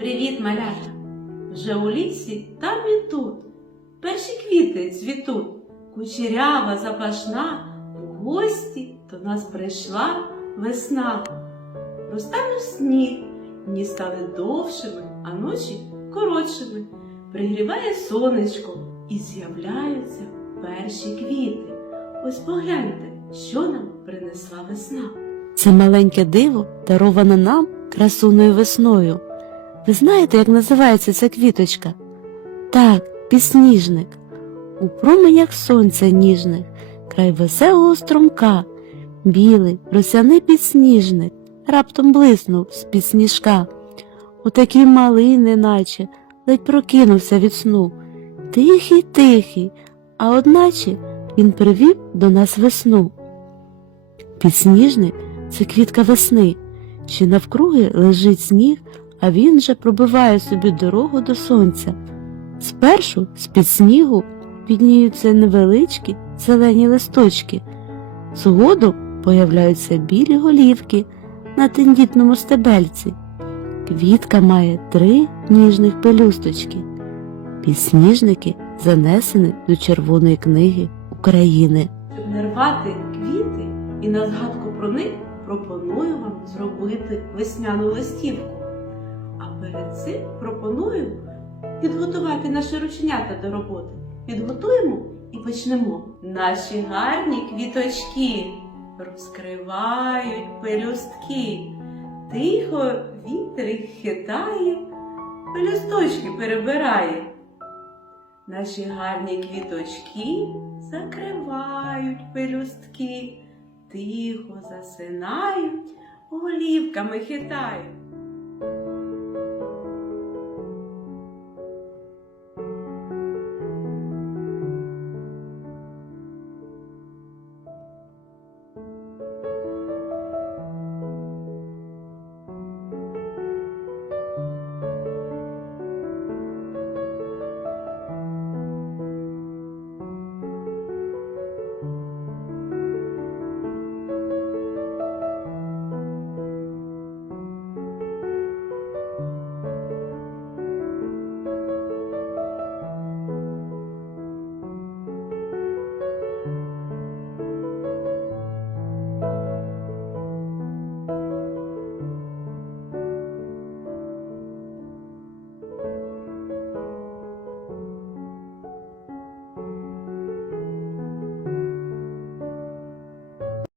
Привіт, малята! Вже у лісі там і тут. Перші квіти цвітуть, кучерява запашна, в гості до нас прийшла весна. Розтанув сніг, дні стали довшими, а ночі коротшими. Пригріває сонечко і з'являються перші квіти. Ось погляньте, що нам принесла весна. Це маленьке диво дароване нам красуною весною. Ви знаєте, як називається ця квіточка? Так, підсніжник. У променях сонця ніжних, край веселого струмка, білий, росяний підсніжник, раптом блиснув з-під сніжка. Отакий малий, неначе, ледь прокинувся від сну. Тихий, тихий, а одначе він привів до нас весну. Підсніжник це квітка весни, що навкруги лежить сніг, а він же пробиває собі дорогу до сонця. Спершу з-під снігу підніються невеличкі зелені листочки, згодом появляються білі голівки на тендітному стебельці. Квітка має три ніжних пелюсточки. Підсніжники занесені до Червоної книги України. Щоб не рвати квіти і на згадку про них пропоную вам зробити весняну листівку. Перед цим пропоную підготувати наші рученята до роботи. Підготуємо і почнемо. Наші гарні квіточки розкривають пелюстки. Тихо вітер їх хитає, пелюсточки перебирає. Наші гарні квіточки закривають пелюстки, тихо засинають, голівками хитають.